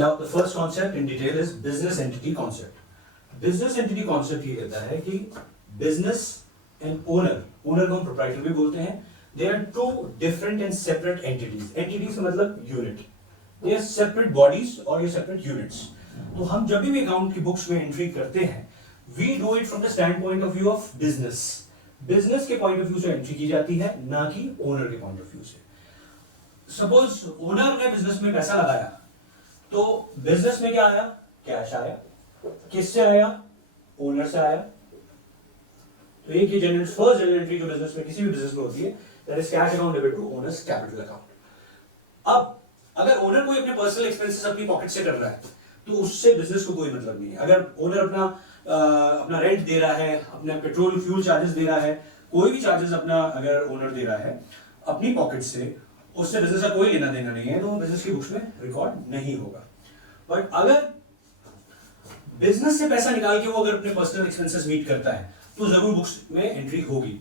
Now the first concept in detail is business entity concept. Business entity concept ये कहता है कि business and owner को हम proprietor भी बोलते हैं. They are two different and separate entities. Entities का मतलब unit. They are separate bodies और ये separate units. तो हम जब भी अकाउंट की बुक्स में एंट्री करते हैं, we do it from the standpoint of view of business. Business के पॉइंट ऑफ व्यू से एंट्री की जाती है, ना कि ओनर के पॉइंट ऑफ व्यू से. सपोज ओनर ने बिजनेस में पैसा लगाया, तो बिजनेस में क्या आया? कैश आया. किससे आया? ओनर से आया. तो एक ही जनरल फर्स्ट जनरल एंट्री जो बिजनेस में किसी भी बिजनेस में होती है, that is cash account debit to owner's capital account. अब अगर ओनर कोई अपने पर्सनल एक्सपेंसेस अपनी पॉकेट से कर रहा है, तो उससे बिजनेस को कोई मतलब नहीं है. अगर ओनर अपना रेंट दे रहा है, अपना पेट्रोल फ्यूल चार्जेस दे रहा है, कोई भी चार्जेस अपना अगर ओनर दे रहा है अपनी पॉकेट से, उससे बिजनेस का कोई लेना देना नहीं है, तो बिजनेस की बुक्स में रिकॉर्ड नहीं होगा. बट अगर बिजनेस से पैसा निकाल के वो अगर अपने पर्सनल एक्सपेंसेस मीट करता है, तो जरूर बुक्स में एंट्री होगी.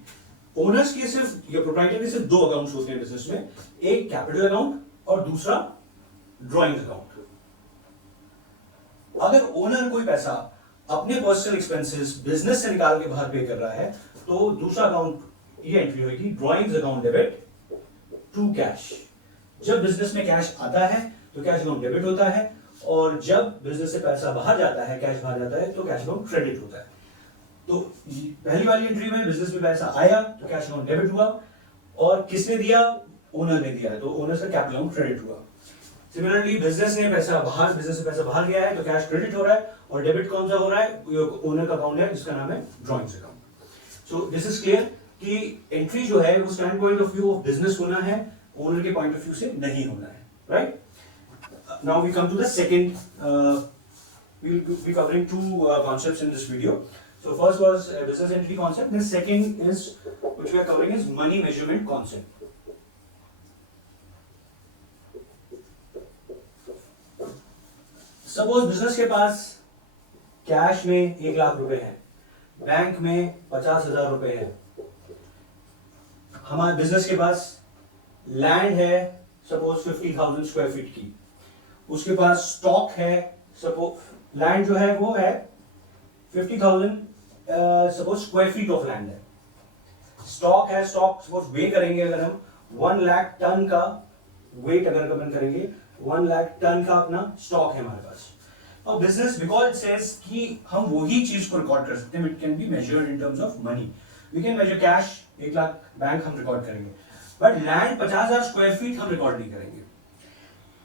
ओनर्स के सिर्फ या प्रोप्राइटर के सिर्फ दो अकाउंट्स होते हैं बिजनेस में, एक कैपिटल अकाउंट और दूसरा ड्रॉइंग अकाउंट. अगर ओनर कोई पैसा अपने पर्सनल एक्सपेंसेस बिजनेस से निकाल के बाहर पे कर रहा है, तो दूसरा अकाउंट ये एंट्री होगी, drawings account debit to cash. जब बिजनेस में कैश आता है तो कैश अकाउंट डेबिट होता है, और जब बिजनेस से पैसा बाहर जाता है, कैश बाहर जाता है, तो कैश अकाउंट क्रेडिट होता है. तो पहली वाली एंट्री में बिजनेस में पैसा आया तो कैश अकाउंट डेबिट हुआ, और किसने दिया? ओनर ने दिया, तो ओनर से कैपिटल अकाउंट क्रेडिट हुआ. सिमिलरली बिजनेस से पैसा बाहर गया है तो कैश क्रेडिट हो रहा है, और डेबिट कौन सा हो रहा है? ओनर का अकाउंट है जिसका नाम है drawings account. So this is clear कि एंट्री जो है वो stand point of view of business होना है, ओनर के पॉइंट ऑफ व्यू से नहीं होना है. Right? Now we come to the second. we will be covering two concepts in this video. So first was business entity concept, then second is which we are covering is money measurement concept. Suppose business के पास cash में 1 लाख रुपए है, bank में 50,000 रुपए है. हमारे business के पास land है सपोज 50,000 स्क्वायर फीट की, उसके पास स्टॉक है, सपोज लैंड जो है वो है 50,000 suppose square feet of land है. स्टॉक है, स्टॉक सपोज वे करेंगे अगर हम 1 लाख टन का वेट अगर अपन करेंगे, 1 लाख टन का अपना स्टॉक है हमारे पास. और बिजनेस बिकॉज सेज कि हम वही चीज को रिकॉर्ड कर सकते हैं, it can be measured in terms of money. We can measure cash 1 lakh, bank हम रिकॉर्ड करेंगे, बट लैंड 50,000 स्क्वायर फीट हम रिकॉर्ड नहीं करेंगे.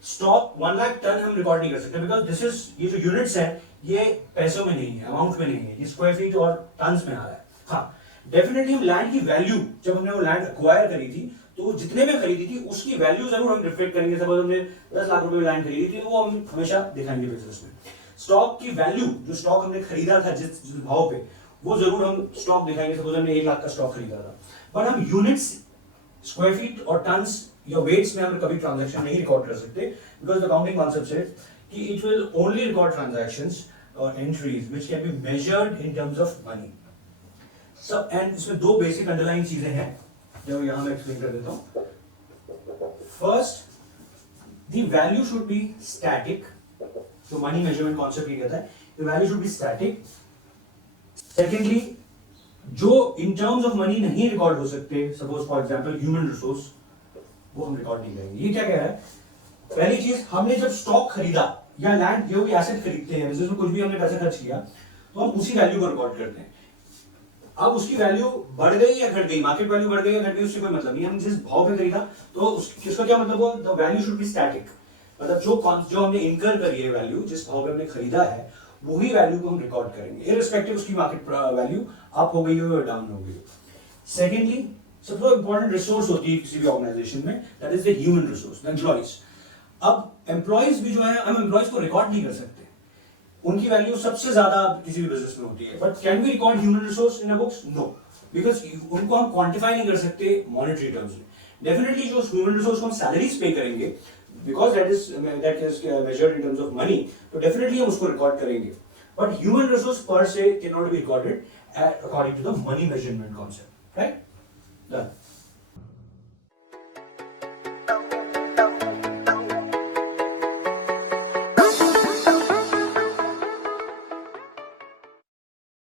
स्टॉक 1 लाख टन हम रिकॉर्ड नहीं कर सकते, बिकॉज दिस इज, ये जो यूनिट्स है ये पैसों में नहीं है, अमाउंट में नहीं है, ये स्क्वायर फीट और टन्स में आ रहा है. हाँ, डेफिनेटली हम लैंड की वैल्यू, जब हमने वो लैंड एक्वायर करी थी तो जितने में खरीदी थी उसकी वैल्यू जरूर हम रिफ्लेक्ट करेंगे. सपोज हमने 10 लाख रुपए में लैंड खरीदी थी तो वो हम हमेशा दिखाएंगे बिजनेस में. स्टॉक की वैल्यू, जो स्टॉक हमने खरीदा था जिस भाव पे, वो जरूर हम स्टॉक दिखाएंगे. सपोज हमने 1 लाख का स्टॉक खरीदा था, बट हम यूनिट्स, स्क्वायर फीट और टन्स या वेट्स में हम कभी ट्रांजैक्शन नहीं रिकॉर्ड कर सकते, बिकॉज द अकाउंटिंग कॉन्सेप्ट से कि it will only record transactions और entries which can be measured in terms of money. सब एंड इसमें दो बेसिक अंडरलाइन चीजें हैं जो यहां मैं एक्सप्लेन कर देता हूं. First, the value should be static. तो मनी मेजरमेंट कॉन्सेप्ट ये कहता है the value should be static. Secondly, जो इन टर्म्स ऑफ मनी नहीं रिकॉर्ड हो सकते, suppose for example human resource, वो हम रिकॉर्ड नहीं करेंगे. ये क्या कह रहा है? पहली चीज, हमने जब स्टॉक खरीदा या लैंड, जो भी एसेट खरीदते हैं बिजनेस में, कुछ भी हमने पैसा खर्च किया तो हम उसी वैल्यू को रिकॉर्ड करते हैं. अब उसकी वैल्यू बढ़ गई या घट गई, मार्केट वैल्यू बढ़ गई या घट गई, उससे कोई मतलब नहीं. हम जिस भाव पे खरीदा तो उसका क्या मतलब हुआ? The value should be static. मतलब जो हमने इनकर करी है वैल्यू, जिस भाव पे हमने खरीदा है, वही वैल्यू को हम रिकॉर्ड करेंगे, इररिस्पेक्टिव उसकी मार्केट वैल्यू अप हो गई हो या डाउन हो गई हो. सेकेंडली, सबसे इंपॉर्टेंट रिसोर्स होती है किसी भी ऑर्गेनाइजेशन में, that is the human resource, the employees. अब एम्प्लॉइज भी जो है, हम एम्प्लॉइज को रिकॉर्ड नहीं कर सकते, उनकी वैल्यू सबसे ज्यादा किसी भी बिजनेस में होती है. But can we record human resource in a books? No, because उनको हम क्वांटिफाई नहीं कर सकते मॉनेटरी टर्म्स में. डेफिनेटली जो ह्यूमन रिसोर्स को हम सैलरीज पे करेंगे, because that is measured in terms of money, तो डेफिनेटली हम उसको रिकॉर्ड करेंगे. But human resource per se can not be recorded according to the money measurement concept. Right? Done.